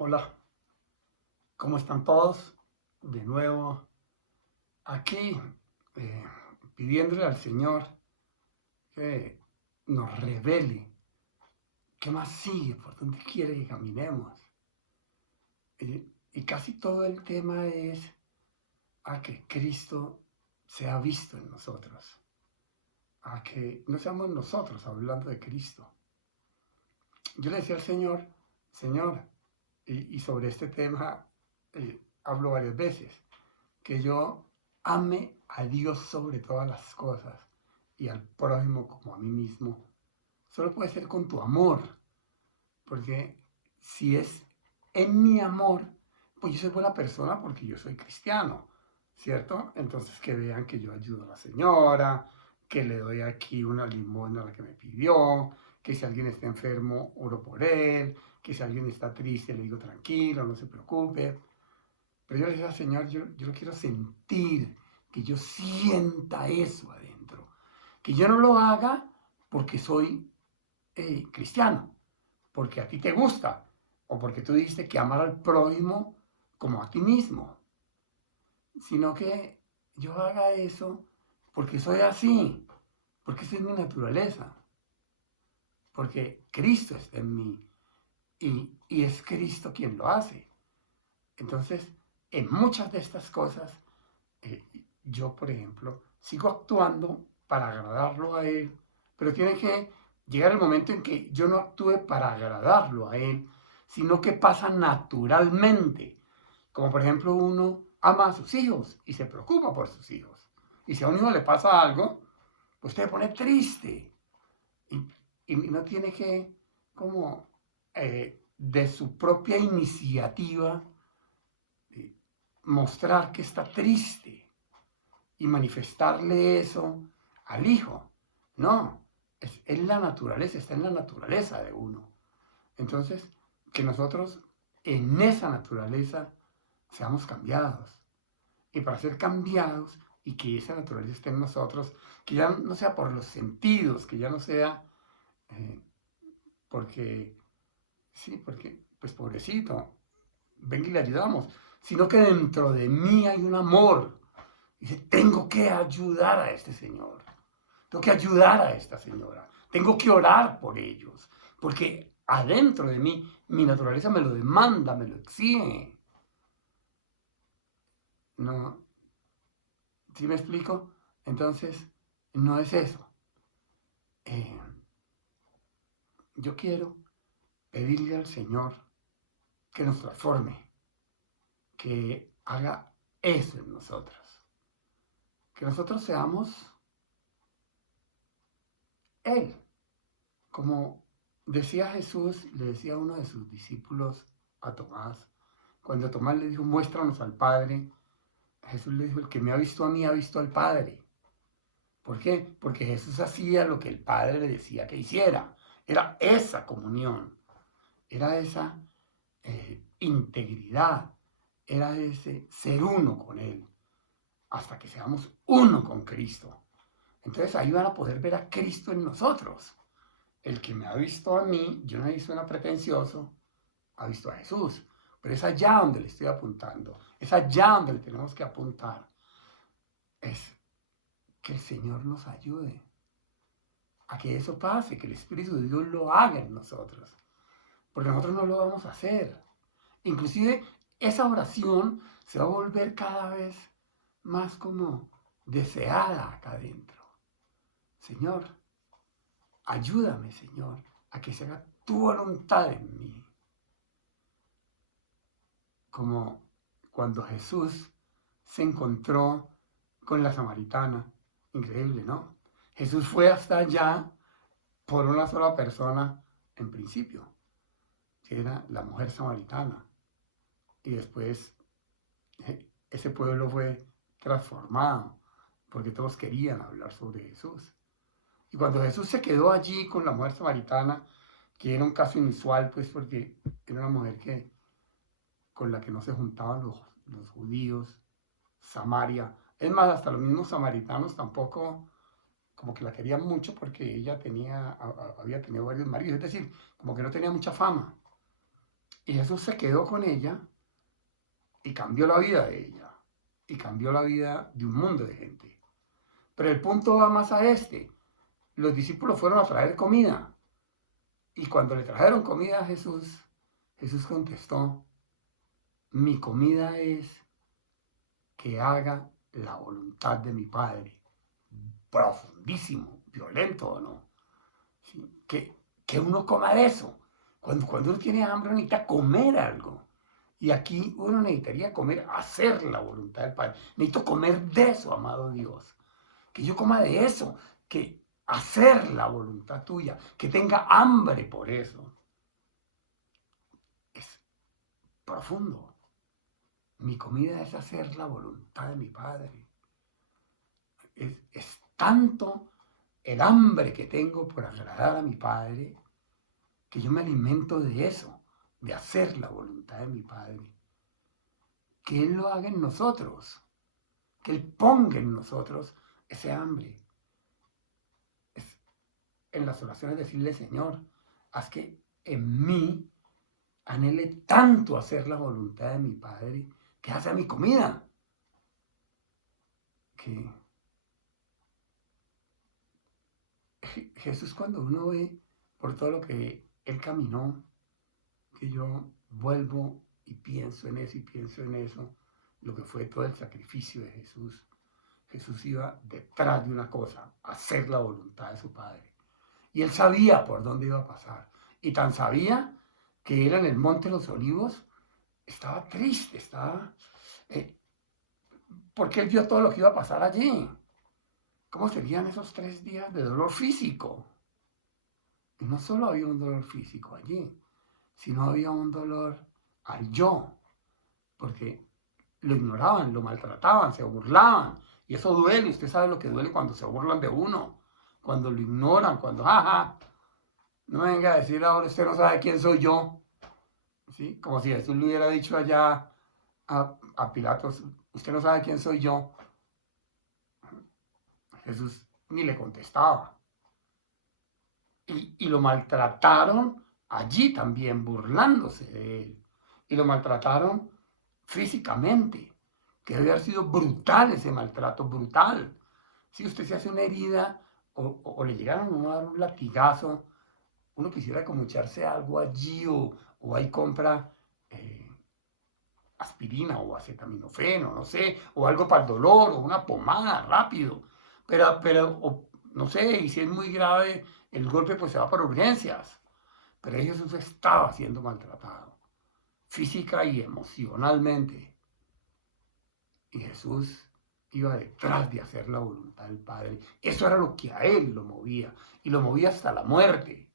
Hola, ¿cómo están todos? De nuevo aquí eh, pidiéndole al Señor que nos revele qué más sigue, por dónde quiere que caminemos. Y casi todo el tema es a que Cristo sea visto en nosotros, a que no seamos nosotros hablando de Cristo. Yo le decía al Señor, y sobre este tema hablo varias veces, que yo ame a Dios sobre todas las cosas y al prójimo como a mí mismo, solo puede ser con tu amor, porque si es en mi amor, pues yo soy buena persona porque yo soy cristiano, ¿cierto? Entonces que vean que yo ayudo a la señora, que le doy aquí una limosna a la que me pidió, que si alguien está enfermo, oro por él, que si alguien está triste, le digo tranquilo, no se preocupe. Pero yo le decía, Señor, yo lo quiero sentir, que yo sienta eso adentro. Que yo no lo haga porque soy cristiano, porque a ti te gusta, o porque tú dijiste que amar al prójimo como a ti mismo, sino que yo haga eso porque soy así, porque esa es mi naturaleza, porque Cristo está en mí y es Cristo quien lo hace. Entonces, en muchas de estas cosas, eh, yo, por ejemplo, sigo actuando para agradarlo a él, pero tiene que llegar el momento en que yo no actúe para agradarlo a él, sino que pasa naturalmente. Como por ejemplo uno ama a sus hijos y se preocupa por sus hijos. Y si a un hijo le pasa algo, pues te pone triste. Y, y no tiene que, como, de su propia iniciativa, eh, mostrar que está triste y manifestarle eso al hijo. No, es la naturaleza, está en la naturaleza de uno. Entonces, que nosotros en esa naturaleza seamos cambiados. Y para ser cambiados y que esa naturaleza esté en nosotros, que ya no sea por los sentidos, que ya no sea eh, porque, sí, porque, pues pobrecito, venga y le ayudamos, sino que dentro de mí hay un amor. Dice, tengo que ayudar a este señor, tengo que ayudar a esta señora, tengo que orar por ellos, porque adentro de mí mi naturaleza me lo demanda, me lo exige. No, ¿sí me explico? Entonces, no es eso. Eh, yo quiero pedirle al Señor que nos transforme, que haga eso en nosotros, que nosotros seamos Él. Como decía Jesús, le decía a uno de sus discípulos, a Tomás, cuando Tomás le dijo, muéstranos al Padre, Jesús le dijo, el que me ha visto a mí ha visto al Padre. ¿Por qué? Porque Jesús hacía lo que el Padre le decía que hiciera. Era esa comunión, era esa integridad, era ese ser uno con Él, hasta que seamos uno con Cristo. Entonces ahí van a poder ver a Cristo en nosotros. El que me ha visto a mí, yo no he visto una pretencioso, ha visto a Jesús. Pero es allá donde le estoy apuntando, es allá donde le tenemos que apuntar. Es que el Señor nos ayude a que eso pase, que el Espíritu de Dios lo haga en nosotros. Porque nosotros no lo vamos a hacer. Inclusive esa oración se va a volver cada vez más como deseada acá adentro. Señor, ayúdame, Señor, a que se haga tu voluntad en mí. Como cuando Jesús se encontró con la samaritana. Increíble, ¿no? Jesús fue hasta allá por una sola persona en principio, que era la mujer samaritana. Y después ese pueblo fue transformado porque todos querían hablar sobre Jesús. Y cuando Jesús se quedó allí con la mujer samaritana, que era un caso inusual, pues porque era una mujer con la que no se juntaban los judíos, Samaria. Es más, hasta los mismos samaritanos tampoco como que la querían mucho porque ella había tenido varios maridos, es decir, como que no tenía mucha fama. Y Jesús se quedó con ella y cambió la vida de ella. Y cambió la vida de un mundo de gente. Pero el punto va más a este. Los discípulos fueron a traer comida. Y cuando le trajeron comida a Jesús, Jesús contestó, mi comida es que haga la voluntad de mi Padre. Profundísimo, violento o no. ¿Sí? Que uno coma de eso. Cuando uno tiene hambre necesita comer algo. Y aquí uno necesitaría comer, hacer la voluntad del Padre. Necesito comer de eso, amado Dios. Que yo coma de eso, que hacer la voluntad tuya, que tenga hambre por eso. Es profundo. Mi comida es hacer la voluntad de mi Padre. Es tanto el hambre que tengo por agradar a mi Padre, que yo me alimento de eso, de hacer la voluntad de mi Padre. Que Él lo haga en nosotros, que Él ponga en nosotros ese hambre. Es en las oraciones decirle, Señor, haz que en mí anhele tanto hacer la voluntad de mi Padre, que hace mi comida. Que Jesús, cuando uno ve por todo lo que Él caminó, que yo vuelvo y pienso en eso, lo que fue todo el sacrificio de Jesús. Jesús iba detrás de una cosa, hacer la voluntad de su Padre. Y Él sabía por dónde iba a pasar. Y tan sabía que Él en el Monte de los Olivos estaba triste, porque Él vio todo lo que iba a pasar allí. ¿Cómo serían esos 3 días de dolor físico? Y no solo había un dolor físico allí, sino había un dolor al yo, porque lo ignoraban, lo maltrataban, se burlaban. Y eso duele, usted sabe lo que duele cuando se burlan de uno, cuando lo ignoran, cuando, jaja, no me venga a decir ahora usted no sabe quién soy yo. ¿Sí? Como si Jesús le hubiera dicho allá a Pilatos, usted no sabe quién soy yo. Jesús ni le contestaba. Y lo maltrataron allí también, burlándose de él. Y lo maltrataron físicamente, que debe haber sido brutal ese maltrato, brutal. Si usted se hace una herida o le llegaron a dar un latigazo, uno quisiera como echarse algo allí o ahí compra aspirina o acetaminofeno, no sé, o algo para el dolor, o una pomada rápido. Pero no sé, y si es muy grave el golpe, pues se va por urgencias. Pero Jesús estaba siendo maltratado, física y emocionalmente. Y Jesús iba detrás de hacer la voluntad del Padre. Eso era lo que a Él lo movía, y lo movía hasta la muerte.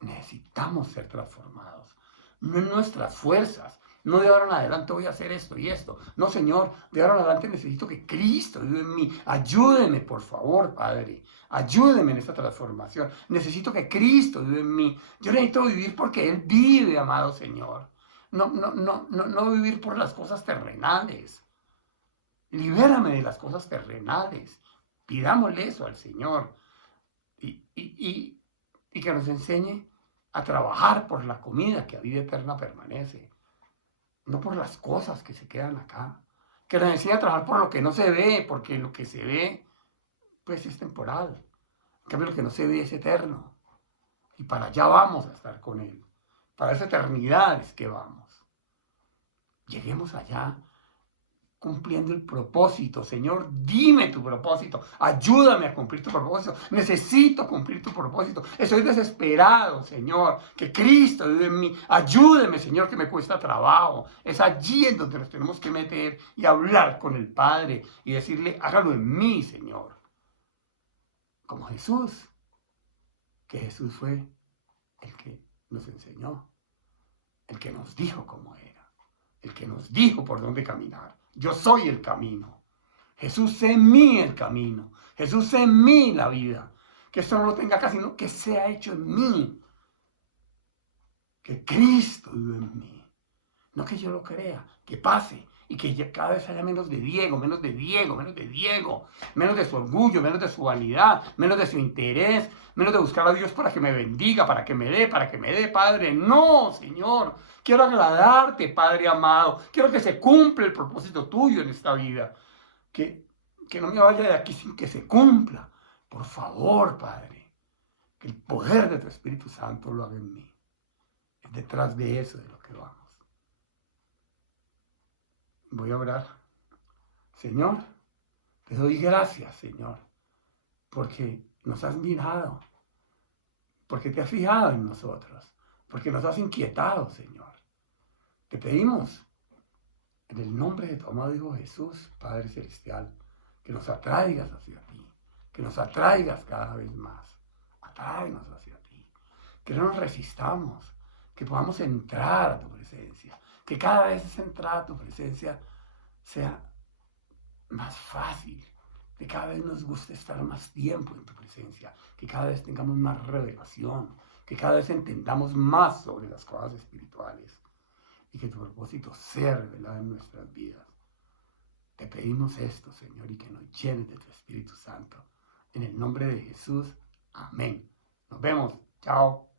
Necesitamos ser transformados, no en nuestras fuerzas. No de ahora en adelante voy a hacer esto y esto. No, Señor, de ahora en adelante necesito que Cristo viva en mí. Ayúdeme, por favor, Padre. Ayúdeme en esta transformación. Necesito que Cristo viva en mí. Yo necesito vivir porque Él vive, amado Señor. No vivir por las cosas terrenales. Libérame de las cosas terrenales. Pidámosle eso al Señor. Y que nos enseñe a trabajar por la comida que a vida eterna permanece. No por las cosas que se quedan acá. Que nos enseñe a trabajar por lo que no se ve, porque lo que se ve, pues es temporal. En cambio, lo que no se ve es eterno. Y para allá vamos a estar con Él. Para esa eternidad es que vamos. Lleguemos allá cumpliendo el propósito. Señor, dime tu propósito. Ayúdame a cumplir tu propósito. Necesito cumplir tu propósito. Estoy desesperado, Señor, que Cristo vive en mí. Ayúdeme, Señor, que me cuesta trabajo. Es allí en donde nos tenemos que meter y hablar con el Padre y decirle, hágalo en mí, Señor. Como Jesús, que Jesús fue el que nos enseñó, el que nos dijo cómo era, el que nos dijo por dónde caminar. Yo soy el camino. Jesús en mí el camino. Jesús en mí la vida. Que esto no lo tenga acá, sino que sea hecho en mí. Que Cristo vive en mí. No que yo lo crea, que pase. y que ya cada vez haya menos de Diego, menos de Diego, menos de Diego, menos de su orgullo, menos de su vanidad, menos de su interés, menos de buscar a Dios para que me bendiga, para que me dé, Padre. No, Señor, quiero agradarte, Padre amado, quiero que se cumpla el propósito tuyo en esta vida, que no me vaya de aquí sin que se cumpla. Por favor, Padre, que el poder de tu Espíritu Santo lo haga en mí. Es detrás de eso de lo que vamos. Voy a orar. Señor, te doy gracias, Señor, porque nos has mirado, porque te has fijado en nosotros, porque nos has inquietado, Señor. Te pedimos, en el nombre de tu amado Hijo Jesús, Padre Celestial, que nos atraigas hacia ti, que nos atraigas cada vez más. Atráenos hacia ti, que no nos resistamos, que podamos entrar a tu presencia, que cada vez esa entrada a tu presencia sea más fácil, que cada vez nos guste estar más tiempo en tu presencia, que cada vez tengamos más revelación, que cada vez entendamos más sobre las cosas espirituales y que tu propósito sea revelado en nuestras vidas. Te pedimos esto, Señor, y que nos llenes de tu Espíritu Santo. En el nombre de Jesús, amén. Nos vemos. Chao.